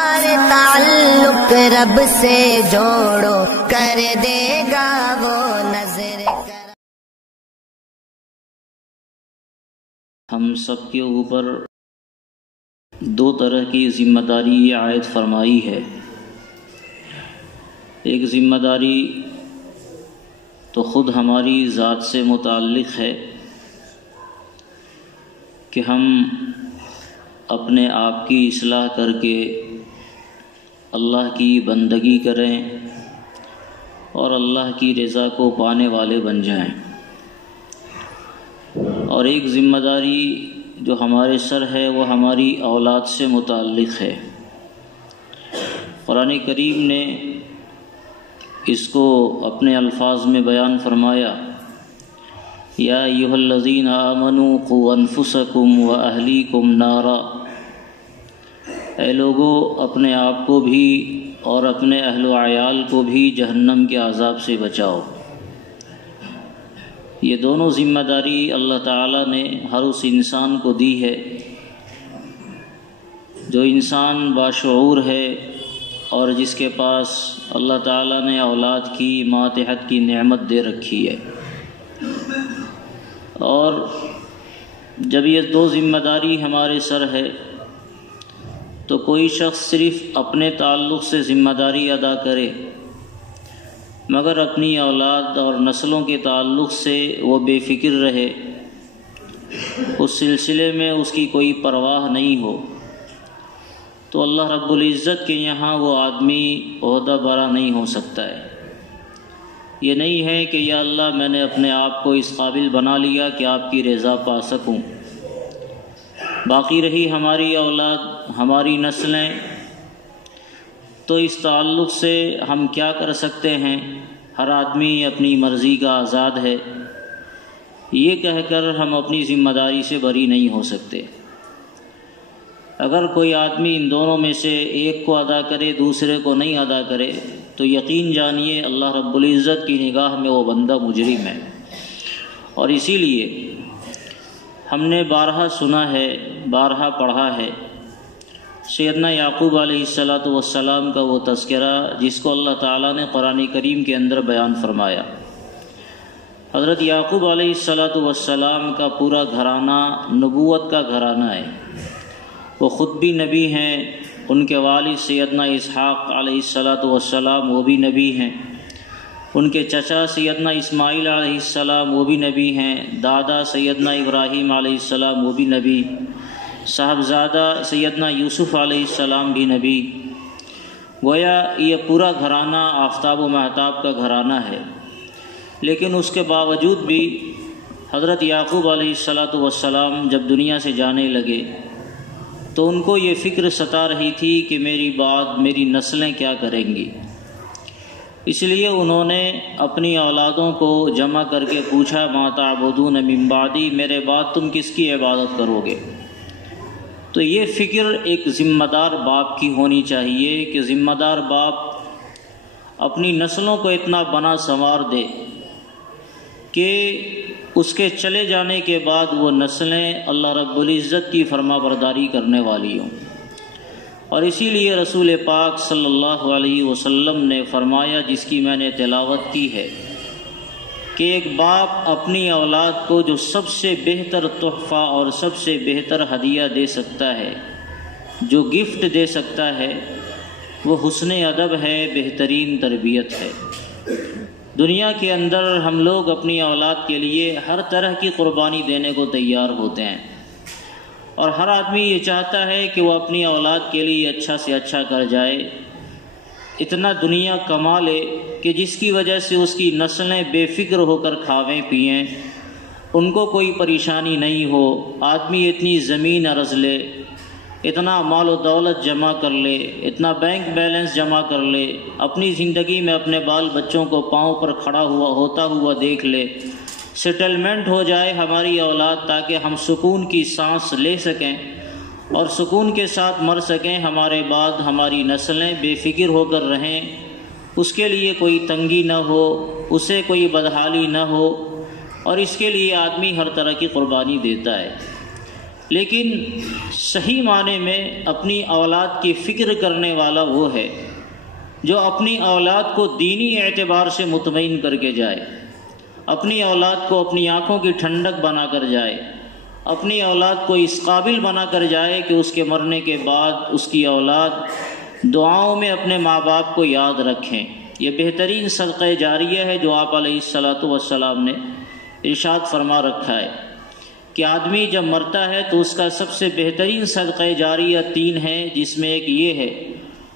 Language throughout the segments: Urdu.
تعلق رب سے جوڑو کر دے گا وہ نظر کرم۔ ہم سب کے اوپر دو طرح کی ذمہ داری عائد فرمائی ہے۔ ایک ذمہ داری تو خود ہماری ذات سے متعلق ہے کہ ہم اپنے آپ کی اصلاح کر کے اللہ کی بندگی کریں اور اللہ کی رضا کو پانے والے بن جائیں۔ اور ایک ذمہ داری جو ہمارے سر ہے وہ ہماری اولاد سے متعلق ہے۔ قرآن کریم نے اس کو اپنے الفاظ میں بیان فرمایا، یا ایھا الذین آمنوا قوا انفسکم واہلیکم نارا، اے لوگو اپنے آپ کو بھی اور اپنے اہل و عیال کو بھی جہنم کے عذاب سے بچاؤ۔ یہ دونوں ذمہ داری اللہ تعالیٰ نے ہر اس انسان کو دی ہے جو انسان باشعور ہے اور جس کے پاس اللہ تعالیٰ نے اولاد کی ماتحت کی نعمت دے رکھی ہے۔ اور جب یہ دو ذمہ داری ہمارے سر ہے تو کوئی شخص صرف اپنے تعلق سے ذمہ داری ادا کرے مگر اپنی اولاد اور نسلوں کے تعلق سے وہ بے فکر رہے، اس سلسلے میں اس کی کوئی پرواہ نہیں ہو، تو اللہ رب العزت کے یہاں وہ آدمی عہدہ برا نہیں ہو سکتا ہے۔ یہ نہیں ہے کہ یا اللہ میں نے اپنے آپ کو اس قابل بنا لیا کہ آپ کی رضا پا سکوں۔ باقی رہی ہماری اولاد، ہماری نسلیں، تو اس تعلق سے ہم کیا کر سکتے ہیں؟ ہر آدمی اپنی مرضی کا آزاد ہے، یہ کہہ کر ہم اپنی ذمہ داری سے بری نہیں ہو سکتے۔ اگر کوئی آدمی ان دونوں میں سے ایک کو ادا کرے دوسرے کو نہیں ادا کرے تو یقین جانیے اللہ رب العزت کی نگاہ میں وہ بندہ مجرم ہے۔ اور اسی لیے ہم نے بارہا سنا ہے، بارہا پڑھا ہے سیدنا یعقوب علیہ السلام کا وہ تذکرہ جس کو اللہ تعالیٰ نے قرآن کریم کے اندر بیان فرمایا۔ حضرت یعقوب علیہ السلام کا پورا گھرانہ نبوت کا گھرانہ ہے، وہ خود بھی نبی ہیں، ان کے والد سیدنا اسحاق علیہ السلام وہ بھی نبی ہیں، ان کے چچا سیدنا اسماعیل علیہ السلام وہ بھی نبی ہیں، دادا سیدنا ابراہیم علیہ السلام وہ بھی نبی، صاحبزادہ سیدنا یوسف علیہ السلام بھی نبی۔ گویا یہ پورا گھرانہ آفتاب و مہتاب کا گھرانہ ہے، لیکن اس کے باوجود بھی حضرت یعقوب علیہ السلام جب دنیا سے جانے لگے تو ان کو یہ فکر ستا رہی تھی کہ میری بعد میری نسلیں کیا کریں گی۔ اس لیے انہوں نے اپنی اولادوں کو جمع کر کے پوچھا، ما تعبدون من بعدی، میرے بعد تم کس کی عبادت کرو گے؟ تو یہ فکر ایک ذمہ دار باپ کی ہونی چاہیے کہ ذمہ دار باپ اپنی نسلوں کو اتنا بنا سنوار دے کہ اس کے چلے جانے کے بعد وہ نسلیں اللہ رب العزت کی فرما برداری کرنے والی ہوں۔ اور اسی لیے رسول پاک صلی اللہ علیہ وسلم نے فرمایا، جس کی میں نے تلاوت کی ہے، کہ ایک باپ اپنی اولاد کو جو سب سے بہتر تحفہ اور سب سے بہتر ہدیہ دے سکتا ہے، جو گفٹ دے سکتا ہے، وہ حسن ادب ہے، بہترین تربیت ہے۔ دنیا کے اندر ہم لوگ اپنی اولاد کے لیے ہر طرح کی قربانی دینے کو تیار ہوتے ہیں، اور ہر آدمی یہ چاہتا ہے کہ وہ اپنی اولاد کے لیے اچھا سے اچھا کر جائے، اتنا دنیا کما لے کہ جس کی وجہ سے اس کی نسلیں بے فکر ہو کر کھاویں پئیں، ان کو کوئی پریشانی نہیں ہو۔ آدمی اتنی زمین ارض لے، اتنا مال و دولت جمع کر لے، اتنا بینک بیلنس جمع کر لے، اپنی زندگی میں اپنے بال بچوں کو پاؤں پر کھڑا ہوتا ہوا دیکھ لے، سیٹلمنٹ ہو جائے ہماری اولاد تاکہ ہم سکون کی سانس لے سکیں اور سکون کے ساتھ مر سکیں، ہمارے بعد ہماری نسلیں بے فکر ہو کر رہیں، اس کے لیے کوئی تنگی نہ ہو، اسے کوئی بدحالی نہ ہو، اور اس کے لیے آدمی ہر طرح کی قربانی دیتا ہے۔ لیکن صحیح معنی میں اپنی اولاد کی فکر کرنے والا وہ ہے جو اپنی اولاد کو دینی اعتبار سے مطمئن کر کے جائے، اپنی اولاد کو اپنی آنکھوں کی ٹھنڈک بنا کر جائے، اپنی اولاد کو اس قابل بنا کر جائے کہ اس کے مرنے کے بعد اس کی اولاد دعاؤں میں اپنے ماں باپ کو یاد رکھیں۔ یہ بہترین صدقہ جاریہ ہے جو آپ علیہ الصلاۃ والسلام نے ارشاد فرما رکھا ہے کہ آدمی جب مرتا ہے تو اس کا سب سے بہترین صدقہ جاریہ 3 ہیں، جس میں ایک یہ ہے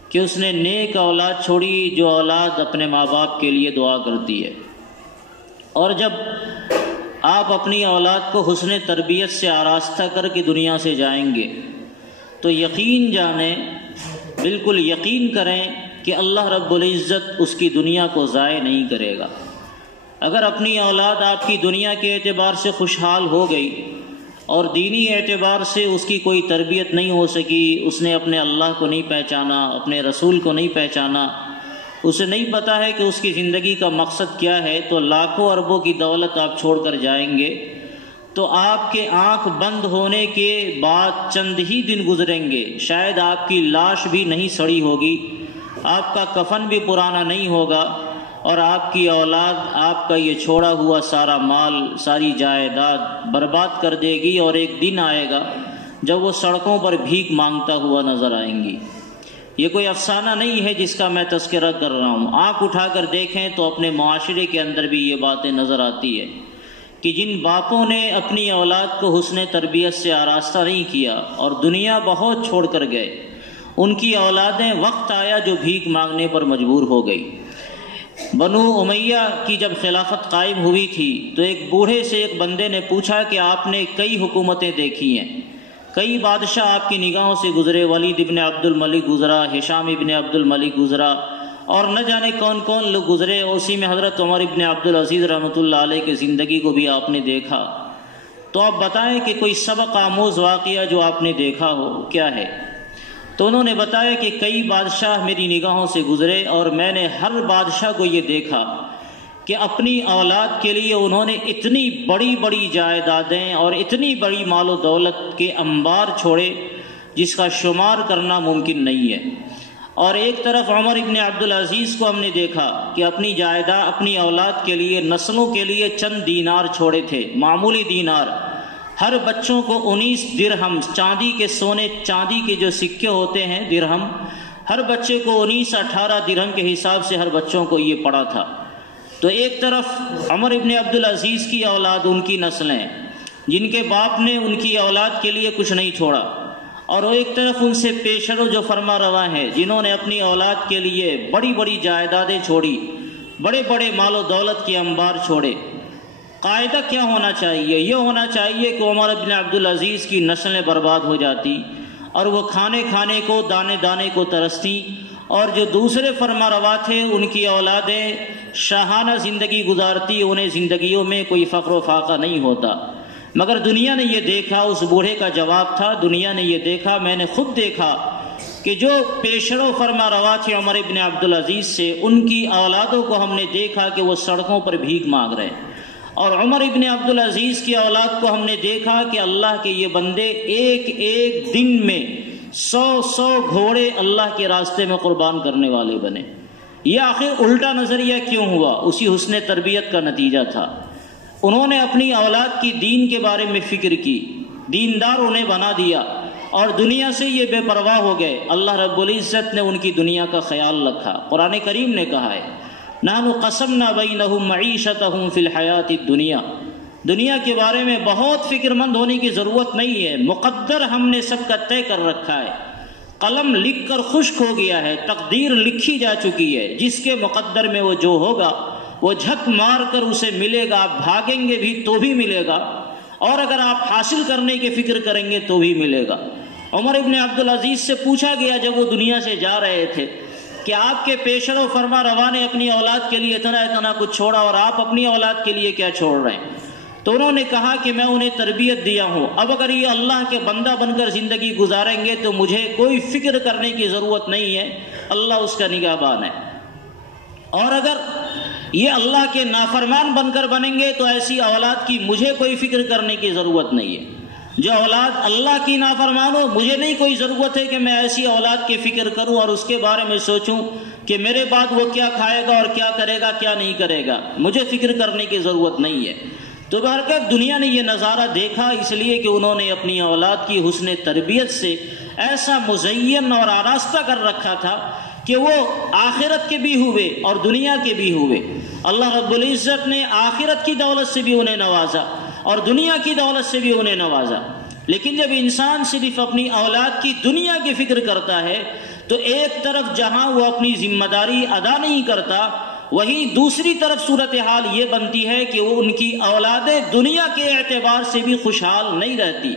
کہ اس نے نیک اولاد چھوڑی جو اولاد اپنے ماں باپ کے لیے دعا کرتی ہے۔ اور جب آپ اپنی اولاد کو حسن تربیت سے آراستہ کر کے دنیا سے جائیں گے تو یقین جانیں، بالکل یقین کریں کہ اللہ رب العزت اس کی دنیا کو ضائع نہیں کرے گا۔ اگر اپنی اولاد آپ کی دنیا کے اعتبار سے خوشحال ہو گئی اور دینی اعتبار سے اس کی کوئی تربیت نہیں ہو سکی، اس نے اپنے اللہ کو نہیں پہچانا، اپنے رسول کو نہیں پہچانا، اسے نہیں پتا ہے کہ اس کی زندگی کا مقصد کیا ہے، تو لاکھوں اربوں کی دولت آپ چھوڑ کر جائیں گے تو آپ کے آنکھ بند ہونے کے بعد چند ہی دن گزریں گے، شاید آپ کی لاش بھی نہیں سڑی ہوگی، آپ کا کفن بھی پرانا نہیں ہوگا، اور آپ کی اولاد آپ کا یہ چھوڑا ہوا سارا مال، ساری جائیداد برباد کر دے گی، اور ایک دن آئے گا جب وہ سڑکوں پر بھیک مانگتا ہوا نظر آئیں گی۔ یہ کوئی افسانہ نہیں ہے جس کا میں تذکرہ کر رہا ہوں، آنکھ اٹھا کر دیکھیں تو اپنے معاشرے کے اندر بھی یہ باتیں نظر آتی ہے کہ جن باپوں نے اپنی اولاد کو حسن تربیت سے آراستہ نہیں کیا اور دنیا بہت چھوڑ کر گئے، ان کی اولادیں وقت آیا جو بھیک مانگنے پر مجبور ہو گئی۔ بنو امیہ کی جب خلافت قائم ہوئی تھی تو ایک بوڑھے سے ایک بندے نے پوچھا کہ آپ نے کئی حکومتیں دیکھی ہیں، کئی بادشاہ آپ کی نگاہوں سے گزرے، ولید ابن عبد الملک گزرا، ہشام ابن عبد الملک گزرا، اور نہ جانے کون کون لوگ گزرے، اسی میں حضرت عمر ابن عبد العزیز رحمۃ اللہ علیہ کی زندگی کو بھی آپ نے دیکھا، تو آپ بتائیں کہ کوئی سبق آموز واقعہ جو آپ نے دیکھا ہو کیا ہے؟ تو انہوں نے بتایا کہ کئی بادشاہ میری نگاہوں سے گزرے اور میں نے ہر بادشاہ کو یہ دیکھا کہ اپنی اولاد کے لیے انہوں نے اتنی بڑی بڑی جائیدادیں اور اتنی بڑی مال و دولت کے انبار چھوڑے جس کا شمار کرنا ممکن نہیں ہے۔ اور ایک طرف عمر ابن عبد العزیز کو ہم نے دیکھا کہ اپنی جائیداد اپنی اولاد کے لیے، نسلوں کے لیے چند دینار چھوڑے تھے، معمولی دینار، ہر بچوں کو 19 درہم، چاندی کے سونے چاندی کے جو سکے ہوتے ہیں درہم، ہر بچے کو 19-18 درہم کے حساب سے ہر بچوں کو یہ پڑا تھا۔ تو ایک طرف عمر ابن عبد العزیز کی اولاد، ان کی نسلیں جن کے باپ نے ان کی اولاد کے لیے کچھ نہیں چھوڑا، اور ایک طرف ان سے پیشرو جو فرما رواں ہیں جنہوں نے اپنی اولاد کے لیے بڑی بڑی جائیدادیں چھوڑی، بڑے بڑے مال و دولت کے انبار چھوڑے۔ قاعدہ کیا ہونا چاہیے؟ یہ ہونا چاہیے کہ عمر ابن عبد العزیز کی نسلیں برباد ہو جاتی اور وہ کھانے کھانے کو، دانے دانے کو ترستی، اور جو دوسرے فرما روا تھے ان کی اولادیں شاہانہ زندگی گزارتی، انہیں زندگیوں میں کوئی فقر و فاقہ نہیں ہوتا۔ مگر دنیا نے یہ دیکھا، اس بوڑھے کا جواب تھا، دنیا نے یہ دیکھا، میں نے خود دیکھا کہ جو پیشرو فرما روا تھے عمر ابن عبد العزیز سے، ان کی اولادوں کو ہم نے دیکھا کہ وہ سڑکوں پر بھیک مانگ رہے ہیں، اور عمر ابن عبد العزیز کی اولاد کو ہم نے دیکھا کہ اللہ کے یہ بندے ایک ایک دن میں 100 گھوڑے اللہ کے راستے میں قربان کرنے والے بنے۔ یہ آخر الٹا نظریہ کیوں ہوا؟ اسی حسن تربیت کا نتیجہ تھا۔ انہوں نے اپنی اولاد کی دین کے بارے میں فکر کی، دیندار انہیں بنا دیا، اور دنیا سے یہ بے پرواہ ہو گئے۔ اللہ رب العزت نے ان کی دنیا کا خیال رکھا۔ قرآن کریم نے کہا ہے نحن قسمنا بینہم معیشتہم فی الحیات الدنیا، دنیا کے بارے میں بہت فکر مند ہونے کی ضرورت نہیں ہے، مقدر ہم نے سب کا طے کر رکھا ہے، قلم لکھ کر خشک ہو گیا ہے، تقدیر لکھی جا چکی ہے، جس کے مقدر میں وہ جو ہوگا وہ جھک مار کر اسے ملے گا، آپ بھاگیں گے بھی تو بھی ملے گا، اور اگر آپ حاصل کرنے کی فکر کریں گے تو بھی ملے گا۔ عمر ابن عبد العزیز سے پوچھا گیا جب وہ دنیا سے جا رہے تھے کہ آپ کے پیشرو فرما روا نے اپنی اولاد کے لیے اتنا کچھ چھوڑا اور آپ اپنی اولاد کے لیے کیا چھوڑ رہے ہیں؟ تو انہوں نے کہا کہ میں انہیں تربیت دیا ہوں، اب اگر یہ اللہ کے بندہ بن کر زندگی گزاریں گے تو مجھے کوئی فکر کرنے کی ضرورت نہیں ہے، اللہ اس کا نگہبان ہے، اور اگر یہ اللہ کے نافرمان بن کر بنیں گے تو ایسی اولاد کی مجھے کوئی فکر کرنے کی ضرورت نہیں ہے۔ جو اولاد اللہ کی نافرمان ہو، مجھے نہیں کوئی ضرورت ہے کہ میں ایسی اولاد کی فکر کروں اور اس کے بارے میں سوچوں کہ میرے بعد وہ کیا کھائے گا اور کیا کرے گا کیا نہیں کرے گا، مجھے فکر کرنے کی ضرورت نہیں ہے۔ تو بہرکیف دنیا نے یہ نظارہ دیکھا اس لیے کہ انہوں نے اپنی اولاد کی حسن تربیت سے ایسا مزین اور آراستہ کر رکھا تھا کہ وہ آخرت کے بھی ہوئے اور دنیا کے بھی ہوئے۔ اللہ رب العزت نے آخرت کی دولت سے بھی انہیں نوازا اور دنیا کی دولت سے بھی انہیں نوازا۔ لیکن جب انسان صرف اپنی اولاد کی دنیا کی فکر کرتا ہے تو ایک طرف جہاں وہ اپنی ذمہ داری ادا نہیں کرتا، وہیں دوسری طرف صورتحال یہ بنتی ہے کہ وہ ان کی اولادیں دنیا کے اعتبار سے بھی خوشحال نہیں رہتی،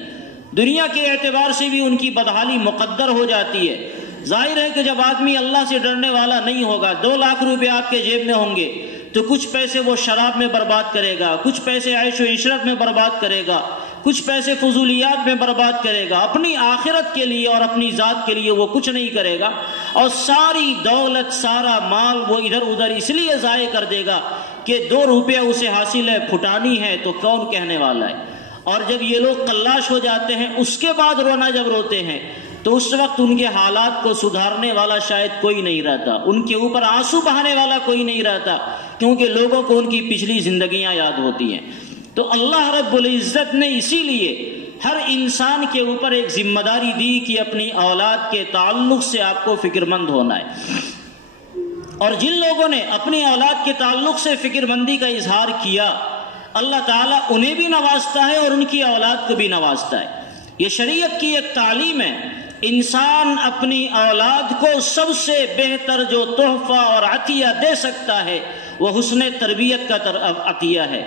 دنیا کے اعتبار سے بھی ان کی بدحالی مقدر ہو جاتی ہے۔ ظاہر ہے کہ جب آدمی اللہ سے ڈرنے والا نہیں ہوگا، 2 لاکھ روپے آپ کے جیب میں ہوں گے تو کچھ پیسے وہ شراب میں برباد کرے گا، کچھ پیسے عیش و عشرت میں برباد کرے گا، کچھ پیسے فضولیات میں برباد کرے گا، اپنی آخرت کے لیے اور اپنی ذات کے لیے وہ کچھ نہیں کرے گا، اور ساری دولت سارا مال وہ ادھر ادھر اس لیے ضائع کر دے گا کہ 2 روپیہ اسے حاصل ہے، پھٹانی ہے تو کون کہنے والا ہے۔ اور جب یہ لوگ قلاش ہو جاتے ہیں، اس کے بعد رونا جب روتے ہیں تو اس وقت ان کے حالات کو سدھارنے والا شاید کوئی نہیں رہتا، ان کے اوپر آنسو بہانے والا کوئی نہیں رہتا، کیونکہ لوگوں کو ان کی پچھلی زندگیاں یاد ہوتی ہیں۔ تو اللہ رب العزت نے اسی لیے ہر انسان کے اوپر ایک ذمہ داری دی کہ اپنی اولاد کے تعلق سے آپ کو فکر مند ہونا ہے، اور جن لوگوں نے اپنی اولاد کے تعلق سے فکر مندی کا اظہار کیا، اللہ تعالیٰ انہیں بھی نوازتا ہے اور ان کی اولاد کو بھی نوازتا ہے۔ یہ شریعت کی ایک تعلیم ہے، انسان اپنی اولاد کو سب سے بہتر جو تحفہ اور عطیہ دے سکتا ہے وہ حسن تربیت کا عطیہ ہے،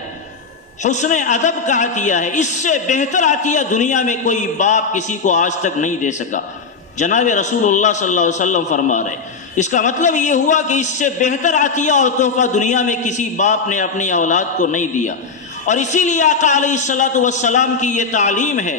حسن ادب کا عطیہ ہے۔ اس سے بہتر عطیہ دنیا میں کوئی باپ کسی کو آج تک نہیں دے سکا۔ جناب رسول اللہ صلی اللہ علیہ وسلم فرما رہے، اس کا مطلب یہ ہوا کہ اس سے بہتر عطیہ اور تحفہ دنیا میں کسی باپ نے اپنی اولاد کو نہیں دیا۔ اور اسی لیے آقا علیہ الصلوۃ والسلام کی یہ تعلیم ہے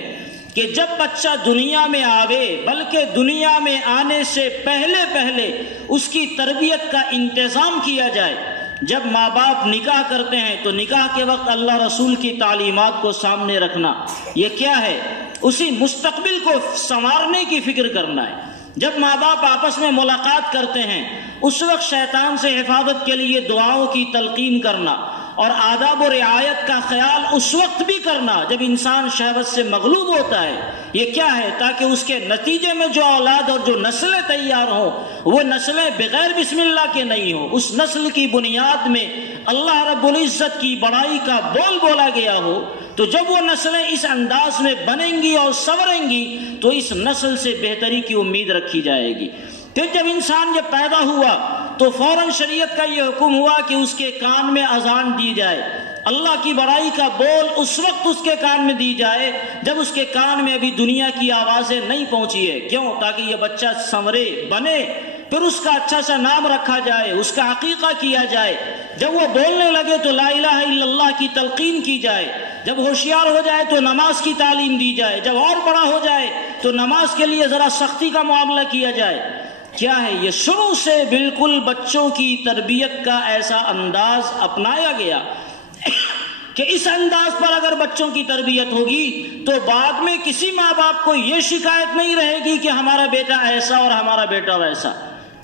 کہ جب بچہ دنیا میں آوے، بلکہ دنیا میں آنے سے پہلے اس کی تربیت کا انتظام کیا جائے۔ جب ماں باپ نکاح کرتے ہیں تو نکاح کے وقت اللہ رسول کی تعلیمات کو سامنے رکھنا، یہ کیا ہے؟ اسی مستقبل کو سنوارنے کی فکر کرنا ہے۔ جب ماں باپ آپس میں ملاقات کرتے ہیں اس وقت شیطان سے حفاظت کے لیے دعاؤں کی تلقین کرنا اور آداب و رعایت کا خیال اس وقت بھی کرنا جب انسان شہوت سے مغلوب ہوتا ہے۔ یہ کیا ہے؟ تاکہ اس کے نتیجے میں جو اولاد اور جو نسلیں تیار ہوں وہ نسلیں بغیر بسم اللہ کے نہیں ہوں، اس نسل کی بنیاد میں اللہ رب العزت کی بڑائی کا بول بولا گیا ہو۔ تو جب وہ نسلیں اس انداز میں بنیں گی اور سنوریں گی تو اس نسل سے بہتری کی امید رکھی جائے گی۔ پھر جب انسان جب پیدا ہوا تو فوراً شریعت کا یہ حکم ہوا کہ اس کے کان میں اذان دی جائے، اللہ کی بڑائی کا بول اس وقت اس کے کان میں دی جائے جب اس کے کان میں ابھی دنیا کی آوازیں نہیں پہنچی ہے۔ کیوں؟ تاکہ یہ بچہ سنورے، بنے، پھر اس کا اچھا سا نام رکھا جائے، اس کا عقیقہ کیا جائے۔ جب وہ بولنے لگے تو لا الہ الا اللہ کی تلقین کی جائے، جب ہوشیار ہو جائے تو نماز کی تعلیم دی جائے، جب اور بڑا ہو جائے تو نماز کے لیے ذرا سختی کا معاملہ کیا جائے۔ کیا ہے یہ؟ شروع سے بالکل بچوں کی تربیت کا ایسا انداز اپنایا گیا کہ اس انداز پر اگر بچوں کی تربیت ہوگی تو بعد میں کسی ماں باپ کو یہ شکایت نہیں رہے گی کہ ہمارا بیٹا ایسا اور ہمارا بیٹا ویسا،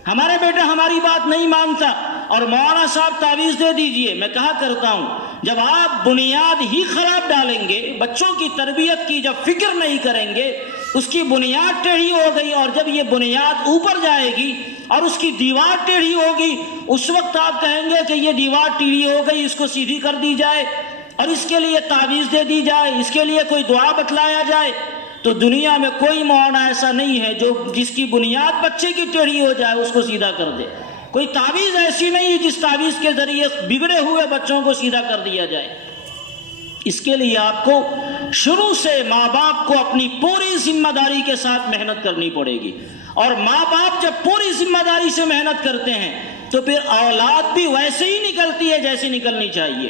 ہمارا بیٹا ہماری بات نہیں مانتا اور مولانا صاحب تعویذ دے دیجئے۔ میں کہا کرتا ہوں جب آپ بنیاد ہی خراب ڈالیں گے، بچوں کی تربیت کی جب فکر نہیں کریں گے، اس کی بنیاد ٹیڑھی ہو گئی، اور جب یہ بنیاد اوپر جائے گی اور اس کی دیوار ٹیڑھی ہوگی، اس وقت آپ کہیں گے کہ یہ دیوار ٹیڑھی ہو گئی، اس کو سیدھی کر دی جائے اور اس کے لیے تعویذ دے دی جائے، اس کے لیے کوئی دعا بتلایا جائے۔ تو دنیا میں کوئی مولانا ایسا نہیں ہے جس کی بنیاد بچے کی ٹیڑھی ہو جائے اس کو سیدھا کر دے۔ کوئی تعویذ ایسی نہیں ہے جس تعویذ کے ذریعے بگڑے ہوئے بچوں کو سیدھا کر دیا جائے۔ اس کے لیے آپ کو شروع سے ماں باپ کو اپنی پوری ذمہ داری کے ساتھ محنت کرنی پڑے گی، اور ماں باپ جب پوری ذمہ داری سے محنت کرتے ہیں تو پھر اولاد بھی ویسے ہی نکلتی ہے جیسے نکلنی چاہیے۔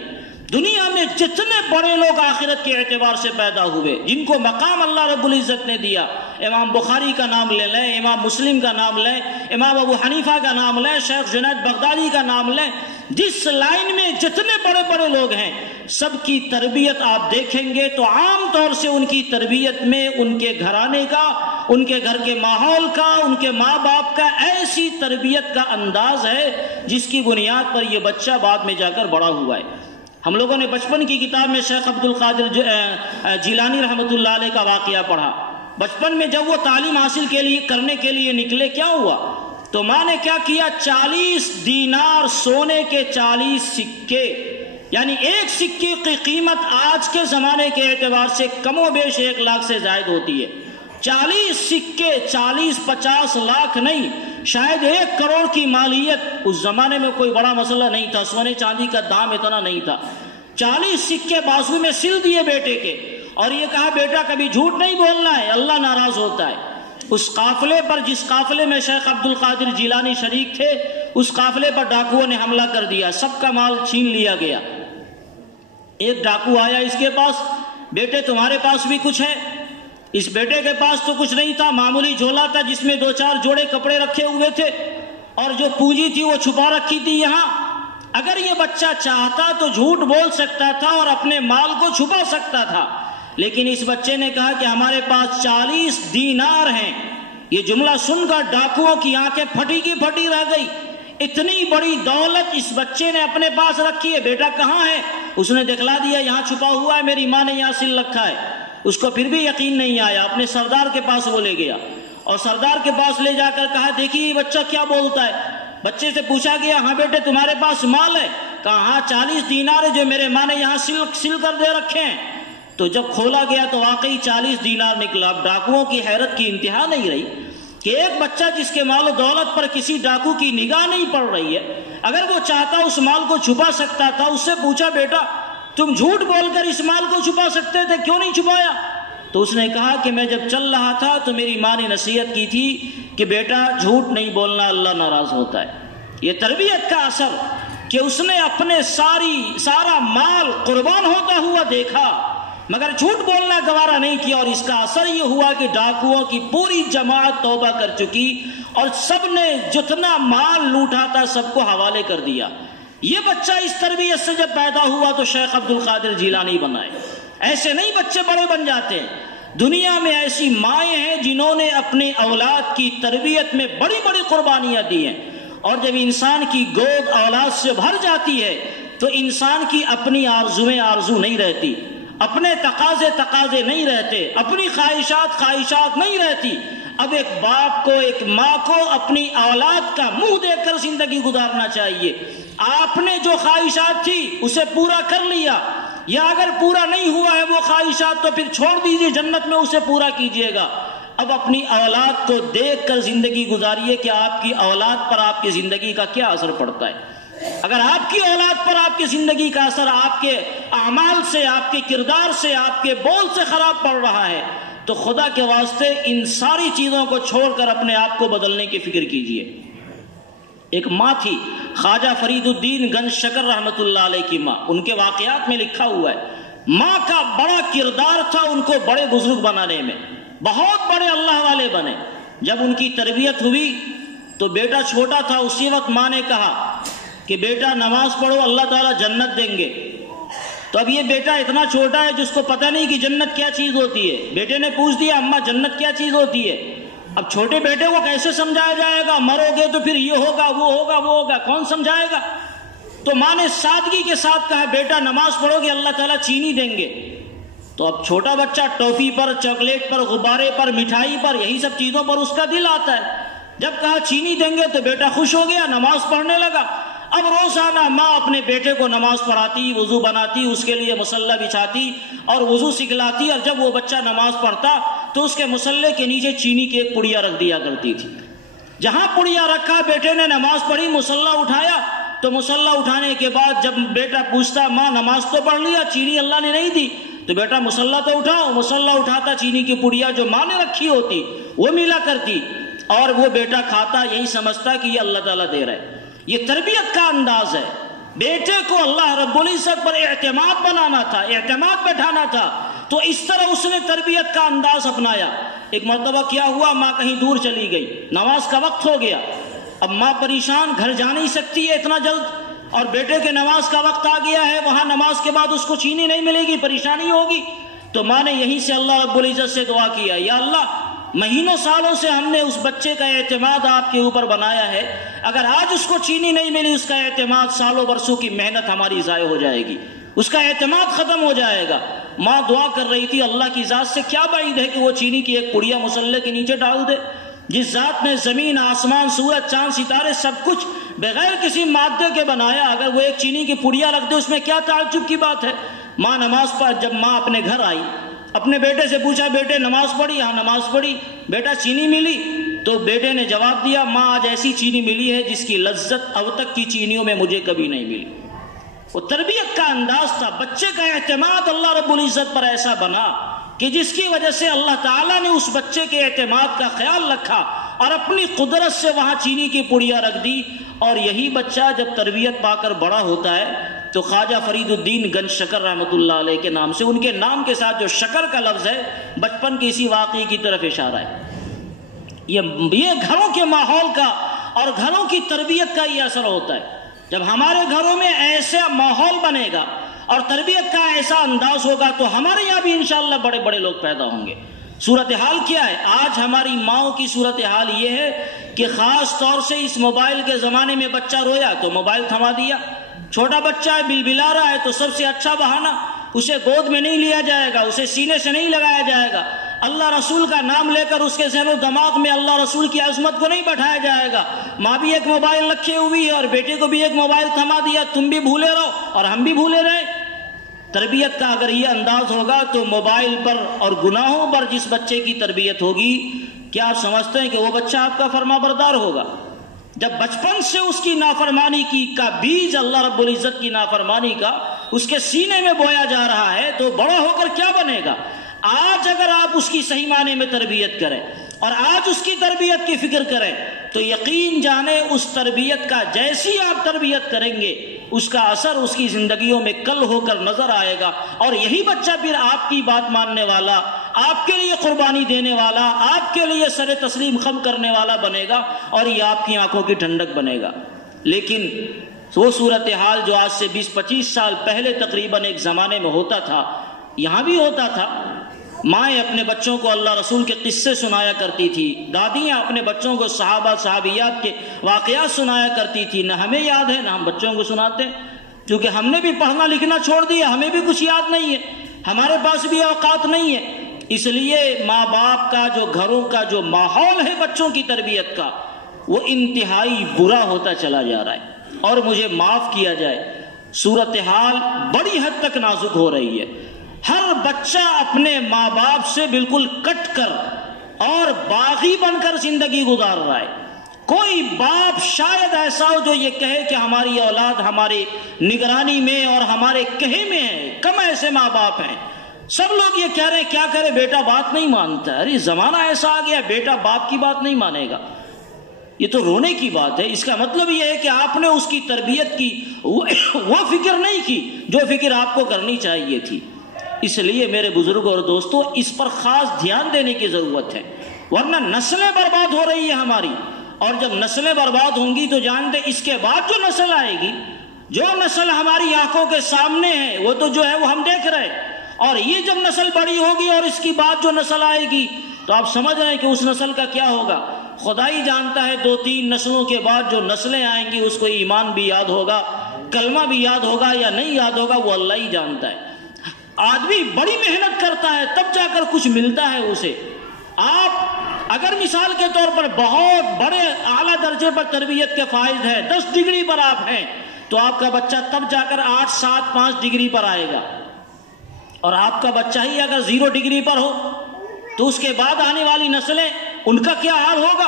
دنیا میں جتنے بڑے لوگ آخرت کے اعتبار سے پیدا ہوئے، جن کو مقام اللہ رب العزت نے دیا، امام بخاری کا نام لے لیں، امام مسلم کا نام لیں، امام ابو حنیفہ کا نام لیں، شیخ جنید بغدادی کا نام لیں، جس لائن میں جتنے بڑے بڑے لوگ ہیں، سب کی تربیت آپ دیکھیں گے تو عام طور سے ان کی تربیت میں ان کے گھرانے کا، ان کے گھر کے ماحول کا، ان کے ماں باپ کا ایسی تربیت کا انداز ہے جس کی بنیاد پر یہ بچہ بعد میں جا کر بڑا ہوا ہے۔ ہم لوگوں نے بچپن کی کتاب میں شیخ عبد القادر جیلانی رحمۃ اللہ علیہ کا واقعہ پڑھا۔ بچپن میں جب وہ تعلیم حاصل کرنے کے لیے نکلے، کیا ہوا؟ تو ماں نے کیا کیا؟ 40 دینار سونے کے 40 سکے، یعنی ایک سکے کی قیمت آج کے زمانے کے اعتبار سے کم و بیش 1 لاکھ سے زائد ہوتی ہے۔ 40 سکے، 40-50 لاکھ نہیں، شاید 1 کروڑ کی مالیت۔ اس زمانے میں کوئی بڑا مسئلہ نہیں تھا، سونے چاندی کا دام اتنا نہیں تھا۔ 40 سکے بازو میں سل دیے بیٹے کے، اور یہ کہا بیٹا کبھی جھوٹ نہیں بولنا ہے، اللہ ناراض ہوتا ہے۔ اس قافلے پر، جس قافلے میں شیخ عبد القادر جیلانی شریک تھے، اس قافلے پر ڈاکوؤں نے حملہ کر دیا، سب کا مال چھین لیا گیا۔ ایک ڈاکو آیا اس کے پاس، بیٹے تمہارے پاس بھی کچھ ہے؟ اس بیٹے کے پاس تو کچھ نہیں تھا، معمولی جھولا تھا جس میں 2-4 جوڑے کپڑے رکھے ہوئے تھے، اور جو پونجی تھی وہ چھپا رکھی تھی یہاں۔ اگر یہ بچہ چاہتا تو جھوٹ بول سکتا تھا اور اپنے مال کو چھپا سکتا تھا، لیکن اس بچے نے کہا کہ ہمارے پاس 40 دینار ہیں۔ یہ جملہ سن کر ڈاکوؤں کی آنکھیں پھٹی کی پھٹی رہ گئی۔ اتنی بڑی دولت اس بچے نے اپنے پاس رکھی ہے، بیٹا کہاں ہے؟ اس نے دکھلا دیا، یہاں چھپا ہوا ہے، میری ماں نے یہاں سل رکھا ہے۔ اس کو پھر بھی یقین نہیں آیا، اپنے سردار کے پاس وہ لے گیا، اور سردار کے پاس لے جا کر کہا دیکھیے یہ بچہ کیا بولتا ہے۔ بچے سے پوچھا گیا ہاں بیٹے تمہارے پاس مال ہے؟ کہا ہاں 40 دینار ہے جو میرے ماں نے یہاں سل کر دے رکھے ہیں۔ تو جب کھولا گیا تو واقعی 40 دینار نکلا۔ اب ڈاکوؤں کی حیرت کی انتہا نہیں رہی کہ ایک بچہ جس کے مال و دولت پر کسی ڈاکو کی نگاہ نہیں پڑ رہی ہے، اگر وہ چاہتا اس مال کو چھپا سکتا تھا۔ اس سے پوچھا بیٹا تم جھوٹ بول کر اس مال کو چھپا سکتے تھے، کیوں نہیں چھپایا؟ تو اس نے کہا کہ میں جب چل رہا تھا تو میری ماں نے نصیحت کی تھی کہ بیٹا جھوٹ نہیں بولنا، اللہ ناراض ہوتا ہے۔ یہ تربیت کا اثر کہ اس نے اپنے سارا مال قربان ہوتا ہوا دیکھا، مگر جھوٹ بولنا گوارا نہیں کیا، اور اس کا اثر یہ ہوا کہ ڈاکوؤں کی پوری جماعت توبہ کر چکی، اور سب نے جتنا مال لوٹا تھا سب کو حوالے کر دیا۔ یہ بچہ اس تربیت سے جب پیدا ہوا تو شیخ عبد القادر جیلانی بنائے۔ ایسے نہیں بچے بڑے بن جاتے ہیں۔ دنیا میں ایسی مائیں ہیں جنہوں نے اپنی اولاد کی تربیت میں بڑی بڑی قربانیاں دی ہیں، اور جب انسان کی گود اولاد سے بھر جاتی ہے تو انسان کی اپنی آرزویں آرزو نہیں رہتی، اپنے تقاضے نہیں رہتے، اپنی خواہشات نہیں رہتی۔ اب ایک باپ کو، ایک ماں کو اپنی اولاد کا منہ دیکھ کر زندگی گزارنا چاہیے۔ آپ نے جو خواہشات تھی اسے پورا کر لیا، یا اگر پورا نہیں ہوا ہے وہ خواہشات تو پھر چھوڑ دیجئے، جنت میں اسے پورا کیجئے گا۔ اب اپنی اولاد کو دیکھ کر زندگی گزاریے کہ آپ کی اولاد پر آپ کی زندگی کا کیا اثر پڑتا ہے۔ اگر آپ کی اولاد پر آپ کی زندگی کا اثر آپ کے اعمال سے، آپ کے کردار سے، آپ کے بول سے خراب پڑ رہا ہے تو خدا کے واسطے ان ساری چیزوں کو چھوڑ کر اپنے آپ کو بدلنے کی فکر کیجئے۔ ایک ماں تھی خواجہ فرید الدین گنج شکر رحمت اللہ علیہ کی ماں، ان کے واقعات میں لکھا ہوا ہے ماں کا بڑا کردار تھا ان کو بڑے بزرگ بنانے میں، بہت بڑے اللہ والے بنے۔ جب ان کی تربیت ہوئی تو بیٹا چھوٹا تھا، اسی وقت ماں نے کہا کہ بیٹا نماز پڑھو اللہ تعالیٰ جنت دیں گے۔ تو اب یہ بیٹا اتنا چھوٹا ہے جس کو پتہ نہیں کہ جنت کیا چیز ہوتی ہے۔ بیٹے نے پوچھ دیا اماں جنت کیا چیز ہوتی ہے؟ اب چھوٹے بیٹے کو کیسے سمجھایا جائے گا، مرو گے تو پھر یہ ہوگا وہ ہوگا وہ ہوگا، کون سمجھائے گا؟ تو ماں نے سادگی کے ساتھ کہا بیٹا نماز پڑھو گے اللہ تعالیٰ چینی دیں گے۔ تو اب چھوٹا بچہ ٹافی پر، چاکلیٹ پر، غبارے پر، مٹھائی پر، یہی سب چیزوں پر اس کا دل آتا ہے۔ جب کہا چینی دیں گے تو بیٹا خوش ہو گیا، نماز پڑھنے لگا۔ اب روزانہ ماں اپنے بیٹے کو نماز پڑھاتی، وضو بناتی، اس کے لیے مصلی بچھاتی اور وضو سکھلاتی، اور جب وہ بچہ نماز پڑھتا تو اس کے مصلی کے نیچے چینی کی ایک پڑیا رکھ دیا کرتی تھی۔ جہاں پڑیا رکھا بیٹے نے نماز پڑھی، مصلی اٹھایا، تو مصلی اٹھانے کے بعد جب بیٹا پوچھتا ماں نماز تو پڑھ لیا، چینی اللہ نے نہیں دی، تو بیٹا مصلی تو اٹھاؤ۔ مصلی اٹھاتا، چینی کی پڑیا جو ماں نے رکھی ہوتی وہ ملا کرتی، اور وہ بیٹا کھاتا، یہی سمجھتا کہ یہ اللہ تعالیٰ دے رہا ہے۔ یہ تربیت کا انداز ہے۔ بیٹے کو اللہ رب العزت پر اعتماد بنانا تھا، اعتماد بٹھانا تھا، تو اس طرح اس نے تربیت کا انداز اپنایا۔ ایک مرتبہ کیا ہوا، ماں کہیں دور چلی گئی، نماز کا وقت ہو گیا، اب ماں پریشان، گھر جا نہیں سکتی ہے اتنا جلد، اور بیٹے کے نماز کا وقت آ گیا ہے، وہاں نماز کے بعد اس کو چینی نہیں ملے گی، پریشانی ہوگی۔ تو ماں نے یہیں سے اللہ رب العزت سے دعا کیا، یا اللہ مہینوں سالوں سے ہم نے اس بچے کا اعتماد آپ کے اوپر بنایا ہے، اگر آج اس کو چینی نہیں ملی، اس کا اعتماد سالوں برسوں کی محنت ہماری ضائع ہو جائے گی، اس کا اعتماد ختم ہو جائے گا۔ ماں دعا کر رہی تھی، اللہ کی ذات سے کیا بعید ہے کہ وہ چینی کی ایک پڑیا مصلے کے نیچے ڈال دے، جس ذات نے زمین آسمان سورج چاند ستارے سب کچھ بغیر کسی مادے کے بنایا، اگر وہ ایک چینی کی پڑیا رکھ دے، اس میں کیا تعجب کی بات ہے۔ ماں نماز پڑھ، جب ماں اپنے گھر آئی، اپنے بیٹے سے پوچھا، بیٹے نماز پڑھی؟ ہاں نماز پڑھی۔ بیٹا چینی ملی؟ تو بیٹے نے جواب دیا، ماں آج ایسی چینی ملی ہے جس کی لذت اب تک کی چینیوں میں مجھے کبھی نہیں ملی۔ وہ تربیت کا انداز تھا، بچے کا اعتماد اللہ رب العزت پر ایسا بنا کہ جس کی وجہ سے اللہ تعالیٰ نے اس بچے کے اعتماد کا خیال رکھا اور اپنی قدرت سے وہاں چینی کی پڑیا رکھ دی۔ اور یہی بچہ جب تربیت پا کر بڑا ہوتا ہے تو خواجہ فرید الدین گنج شکر رحمۃ اللہ علیہ کے نام سے، ان کے نام کے ساتھ جو شکر کا لفظ ہے، بچپن کے اسی واقعے کی طرف اشارہ ہے۔ یہ گھروں کے ماحول کا اور گھروں کی تربیت کا یہ اثر ہوتا ہے۔ جب ہمارے گھروں میں ایسا ماحول بنے گا اور تربیت کا ایسا انداز ہوگا تو ہمارے یہاں بھی انشاءاللہ بڑے بڑے لوگ پیدا ہوں گے۔ صورتحال کیا ہے آج ہماری ماؤں کی؟ صورتحال یہ ہے کہ خاص طور سے اس موبائل کے زمانے میں بچہ رویا تو موبائل تھما دیا، چھوٹا بچہ ہے بلبلا رہا ہے تو سب سے اچھا بہانہ، اسے گود میں نہیں لیا جائے گا، اسے سینے سے نہیں لگایا جائے گا، اللہ رسول کا نام لے کر اس کے ذہن و دماغ میں اللہ رسول کی عظمت کو نہیں بٹھایا جائے گا۔ ماں بھی ایک موبائل رکھے ہوئی ہے اور بیٹے کو بھی ایک موبائل تھما دیا، تم بھی بھولے رہو اور ہم بھی بھولے رہے۔ تربیت کا اگر یہ انداز ہوگا تو موبائل پر اور گناہوں پر جس بچے کی تربیت ہوگی، کیا آپ سمجھتے ہیں کہ وہ بچہ آپ کا فرما بردار ہوگا؟ جب بچپن سے اس کی نافرمانی کا بیج، اللہ رب العزت کی نافرمانی کا اس کے سینے میں بویا جا رہا ہے تو بڑا ہو کر کیا بنے گا؟ آج اگر آپ اس کی صحیح معنی میں تربیت کریں اور آج اس کی تربیت کی فکر کریں تو یقین جانیں اس تربیت کا جیسی آپ تربیت کریں گے اس کا اثر اس کی زندگیوں میں کل ہو کر نظر آئے گا، اور یہی بچہ پھر آپ کی بات ماننے والا، آپ کے لیے قربانی دینے والا، آپ کے لیے سر تسلیم خم کرنے والا بنے گا، اور یہ آپ کی آنکھوں کی ٹھنڈک بنے گا۔ لیکن وہ صورتحال جو آج سے 20-25 سال پہلے تقریباً ایک زمانے میں ہوتا تھا، یہاں بھی ہوتا تھا۔ مائیں اپنے بچوں کو اللہ رسول کے قصے سنایا کرتی تھی، دادیاں اپنے بچوں کو صحابہ صحابیات کے واقعات سنایا کرتی تھی، نہ ہمیں یاد ہے نہ ہم بچوں کو سناتے، کیونکہ ہم نے بھی پڑھنا لکھنا چھوڑ دیا، ہمیں بھی کچھ یاد نہیں ہے، ہمارے پاس بھی اوقات نہیں ہے۔ اس لیے ماں باپ کا جو گھروں کا جو ماحول ہے بچوں کی تربیت کا، وہ انتہائی برا ہوتا چلا جا رہا ہے، اور مجھے معاف کیا جائے صورتحال بڑی حد تک نازک ہو رہی ہے۔ ہر بچہ اپنے ماں باپ سے بالکل کٹ کر اور باغی بن کر زندگی گزار رہا ہے۔ کوئی باپ شاید ایسا ہو جو یہ کہے کہ ہماری اولاد ہماری نگرانی میں اور ہمارے کہے میں ہے، کم ایسے ماں باپ ہیں۔ سب لوگ یہ کہہ رہے ہیں کیا کرے، بیٹا بات نہیں مانتا، ارے زمانہ ایسا آ گیا بیٹا باپ کی بات نہیں مانے گا۔ یہ تو رونے کی بات ہے۔ اس کا مطلب یہ ہے کہ آپ نے اس کی تربیت کی وہ فکر نہیں کی جو فکر آپ کو کرنی چاہیے تھی۔ اس لیے میرے بزرگوں اور دوستوں اس پر خاص دھیان دینے کی ضرورت ہے، ورنہ نسلیں برباد ہو رہی ہیں ہماری، اور جب نسلیں برباد ہوں گی تو جانتے اس کے بعد جو نسل آئے گی، جو نسل ہماری آنکھوں کے سامنے ہے وہ تو جو ہے وہ ہم دیکھ رہے، اور یہ جب نسل بڑی ہوگی اور اس کی بعد جو نسل آئے گی تو آپ سمجھ رہے ہیں کہ اس نسل کا کیا ہوگا۔ خدا ہی جانتا ہے 2-3 نسلوں کے بعد جو نسلیں آئیں گی اس کو ایمان بھی یاد ہوگا، کلمہ بھی یاد ہوگا یا نہیں یاد ہوگا، وہ اللہ ہی جانتا ہے۔ آدمی بڑی محنت کرتا ہے تب جا کر کچھ ملتا ہے اسے۔ آپ اگر مثال کے طور پر بہت بڑے اعلیٰ درجے پر تربیت کے فائز ہیں، 10 ڈگری پر آپ ہیں، تو آپ کا بچہ تب جا کر 8, 7, 5 ڈگری پر آئے گا، اور آپ کا بچہ ہی اگر 0 ڈگری پر ہو تو اس کے بعد آنے والی نسلیں ان کا کیا حال ہوگا؟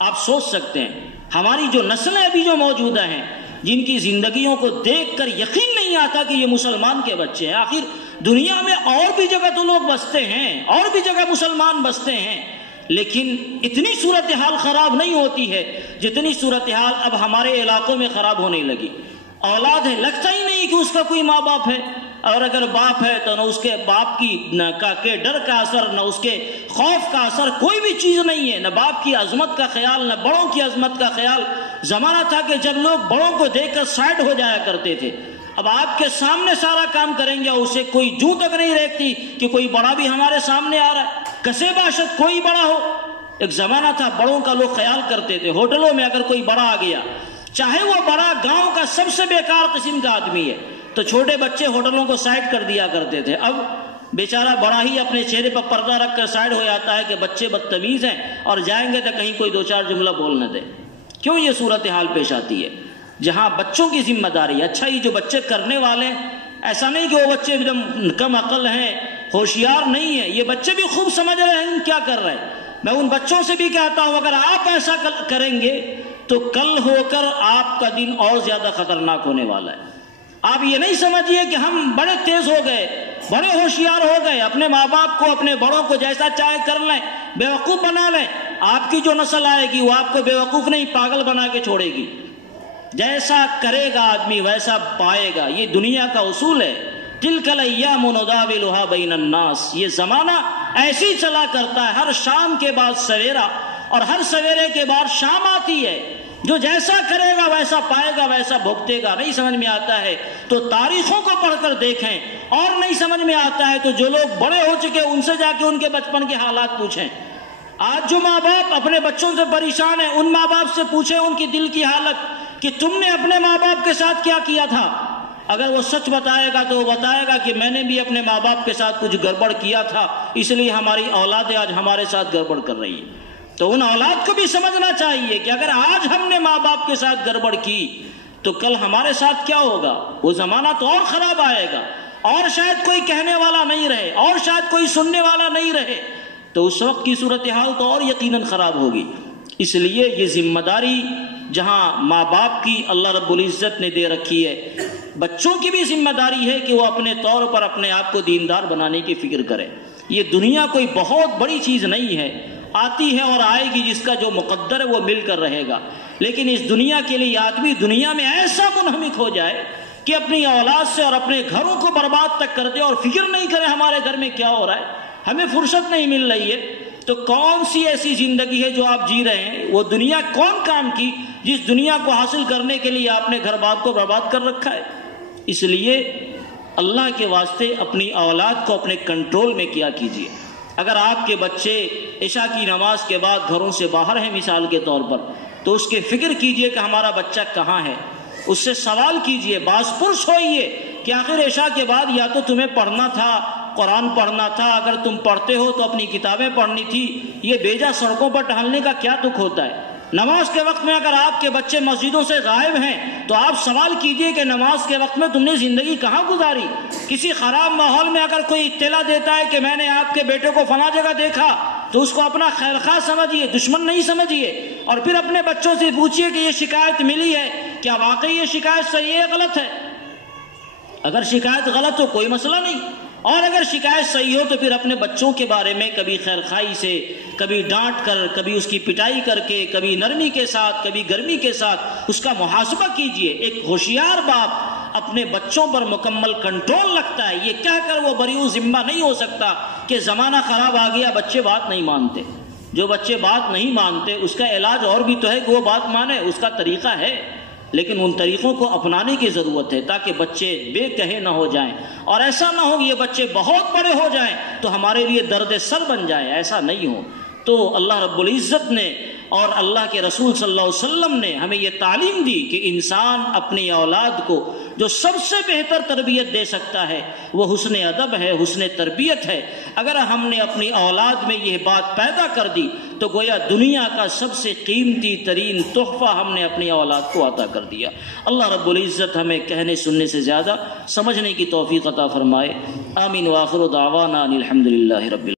آپ سوچ سکتے ہیں۔ ہماری جو نسلیں ابھی جو موجودہ ہیں، جن کی زندگیوں کو دیکھ کر یقین نہیں آتا کہ یہ مسلمان کے بچے ہیں۔ آخر دنیا میں اور بھی جگہ تو لوگ بستے ہیں، اور بھی جگہ مسلمان بستے ہیں، لیکن اتنی صورتحال خراب نہیں ہوتی ہے جتنی صورتحال اب ہمارے علاقوں میں خراب ہونے لگی۔ اولاد ہے، لگتا ہی نہیں کہ اس کا کوئی ماں باپ ہے، اور اگر باپ ہے تو نہ اس کے باپ کی کے ڈر کا اثر، نہ اس کے خوف کا اثر، کوئی بھی چیز نہیں ہے، نہ باپ کی عظمت کا خیال، نہ بڑوں کی عظمت کا خیال۔ زمانہ تھا کہ جب لوگ بڑوں کو دیکھ کر سائڈ ہو جایا کرتے تھے، اب آپ کے سامنے سارا کام کریں گے، اسے کوئی جوں تک نہیں رہتی کہ کوئی بڑا بھی ہمارے سامنے آ رہا ہے، کسے باشد کوئی بڑا ہو۔ ایک زمانہ تھا بڑوں کا لوگ خیال کرتے تھے، ہوٹلوں میں اگر کوئی بڑا آ گیا، چاہے وہ بڑا گاؤں کا سب سے بیکار قسم کا آدمی ہے، تو چھوٹے بچے ہوٹلوں کو سائڈ کر دیا کرتے تھے۔ اب بیچارہ بڑا ہی اپنے چہرے پر پردہ رکھ کر سائڈ ہو جاتا ہے کہ بچے بدتمیز ہیں اور جائیں گے تو کہیں کوئی دو چار جملہ بول نہ دے۔ کیوں یہ صورتحال پیش آتی ہے؟ جہاں بچوں کی ذمہ داری، اچھا یہ جو بچے کرنے والے، ایسا نہیں کہ وہ بچے ایک دم کم عقل ہیں، ہوشیار نہیں ہیں، یہ بچے بھی خوب سمجھ رہے ہیں کیا کر رہے ہیں۔ میں ان بچوں سے بھی کہتا ہوں اگر آپ ایسا کریں گے تو کل ہو کر آپ کا دن اور زیادہ خطرناک ہونے والا ہے۔ آپ یہ نہیں سمجھیے کہ ہم بڑے تیز ہو گئے، بڑے ہوشیار ہو گئے، اپنے ماں باپ کو، اپنے بڑوں کو جیسا چاہے کر لیں، بیوقوف بنا لیں۔ آپ کی جو نسل آئے گی وہ آپ کو بیوقوف نہیں، پاگل بنا کے چھوڑے گی۔ جیسا کرے گا آدمی ویسا پائے گا، یہ دنیا کا اصول ہے۔ تلک الایام نداولها بین الناس، یہ زمانہ ایسی چلا کرتا ہے، ہر شام کے بعد سویرا اور ہر سویرے کے بعد شام آتی ہے، جو جیسا کرے گا ویسا پائے گا، ویسا بھگتے گا۔ نہیں سمجھ میں آتا ہے تو تاریخوں کو پڑھ کر دیکھیں، اور نہیں سمجھ میں آتا ہے تو جو لوگ بڑے ہو چکے ان سے جا کے ان کے بچپن کے حالات پوچھیں۔ آج جو ماں باپ اپنے بچوں سے پریشان ہیں، ان ماں باپ سے پوچھیں ان کی دل کی حالت کہ تم نے اپنے ماں باپ کے ساتھ کیا کیا تھا۔ اگر وہ سچ بتائے گا تو وہ بتائے گا کہ میں نے بھی اپنے ماں باپ کے ساتھ کچھ گڑبڑ کیا تھا، اس لیے ہماری اولادیں آج ہمارے ساتھ گڑبڑ کر رہی ہیں۔ تو ان اولاد کو بھی سمجھنا چاہیے کہ اگر آج ہم نے ماں باپ کے ساتھ گڑبڑ کی تو کل ہمارے ساتھ کیا ہوگا، وہ زمانہ تو اور خراب آئے گا، اور شاید کوئی کہنے والا نہیں رہے، اور شاید کوئی سننے والا نہیں رہے، تو اس وقت کی صورتحال تو اور یقیناً خراب ہوگی۔ اس لیے یہ ذمہ داری جہاں ماں باپ کی اللہ رب العزت نے دے رکھی ہے، بچوں کی بھی ذمہ داری ہے کہ وہ اپنے طور پر اپنے آپ کو دیندار بنانے کی فکر کرے۔ یہ دنیا کوئی بہت بڑی چیز نہیں ہے، آتی ہے اور آئے گی، جس کا جو مقدر ہے وہ مل کر رہے گا، لیکن اس دنیا کے لیے آدمی دنیا میں ایسا منہمک ہو جائے کہ اپنی اولاد سے اور اپنے گھروں کو برباد تک کر دے اور فکر نہیں کرے ہمارے گھر میں کیا ہو رہا ہے، ہمیں فرصت نہیں مل رہی ہے۔ تو کون سی ایسی زندگی ہے جو آپ جی رہے ہیں؟ وہ دنیا کون کام کی جس دنیا کو حاصل کرنے کے لیے آپ نے گھر بار کو برباد کر رکھا ہے؟ اس لیے اللہ کے واسطے اپنی اولاد کو اپنے کنٹرول میں کیا کیجیے۔ اگر آپ کے بچے عشاء کی نماز کے بعد گھروں سے باہر ہیں مثال کے طور پر، تو اس کی فکر کیجئے کہ ہمارا بچہ کہاں ہے، اس سے سوال کیجئے، باز پرس ہوئیے کہ آخر عشاء کے بعد یا تو تمہیں پڑھنا تھا، قرآن پڑھنا تھا، اگر تم پڑھتے ہو تو اپنی کتابیں پڑھنی تھی، یہ بیجا سڑکوں پر ٹہلنے کا کیا دکھ ہوتا ہے؟ نماز کے وقت میں اگر آپ کے بچے مسجدوں سے غائب ہیں تو آپ سوال کیجئے کہ نماز کے وقت میں تم نے زندگی کہاں گزاری؟ کسی خراب ماحول میں اگر کوئی اطلاع دیتا ہے کہ میں نے آپ کے بیٹے کو فلاں جگہ دیکھا تو اس کو اپنا خیر خواہ سمجھیے، دشمن نہیں سمجھیے، اور پھر اپنے بچوں سے پوچھئے کہ یہ شکایت ملی ہے، کیا واقعی یہ شکایت صحیح ہے غلط ہے؟ اگر شکایت غلط ہو کوئی مسئلہ نہیں، اور اگر شکایت صحیح ہو تو پھر اپنے بچوں کے بارے میں کبھی خیر خواہی سے، کبھی ڈانٹ کر، کبھی اس کی پٹائی کر کے، کبھی نرمی کے ساتھ، کبھی گرمی کے ساتھ اس کا محاسبہ کیجئے۔ ایک ہوشیار باپ اپنے بچوں پر مکمل کنٹرول رکھتا ہے، یہ کہہ کر وہ بریء ذمہ نہیں ہو سکتا کہ زمانہ خراب آ گیا، بچے بات نہیں مانتے۔ جو بچے بات نہیں مانتے اس کا علاج اور بھی تو ہے کہ وہ بات مانے، اس کا طریقہ ہے، لیکن ان طریقوں کو اپنانے کی ضرورت ہے تاکہ بچے بے کہے نہ ہو جائیں، اور ایسا نہ ہو کہ یہ بچے بہت بڑے ہو جائیں تو ہمارے لیے درد سر بن جائیں، ایسا نہیں ہو۔ تو اللہ رب العزت نے اور اللہ کے رسول صلی اللہ علیہ وسلم نے ہمیں یہ تعلیم دی کہ انسان اپنی اولاد کو جو سب سے بہتر تربیت دے سکتا ہے وہ حسن ادب ہے، حسن تربیت ہے۔ اگر ہم نے اپنی اولاد میں یہ بات پیدا کر دی تو گویا دنیا کا سب سے قیمتی ترین تحفہ ہم نے اپنی اولاد کو عطا کر دیا۔ اللہ رب العزت ہمیں کہنے سننے سے زیادہ سمجھنے کی توفیق عطا فرمائے۔ آمین وآخر دعوانا ان الحمدللہ رب العالمین۔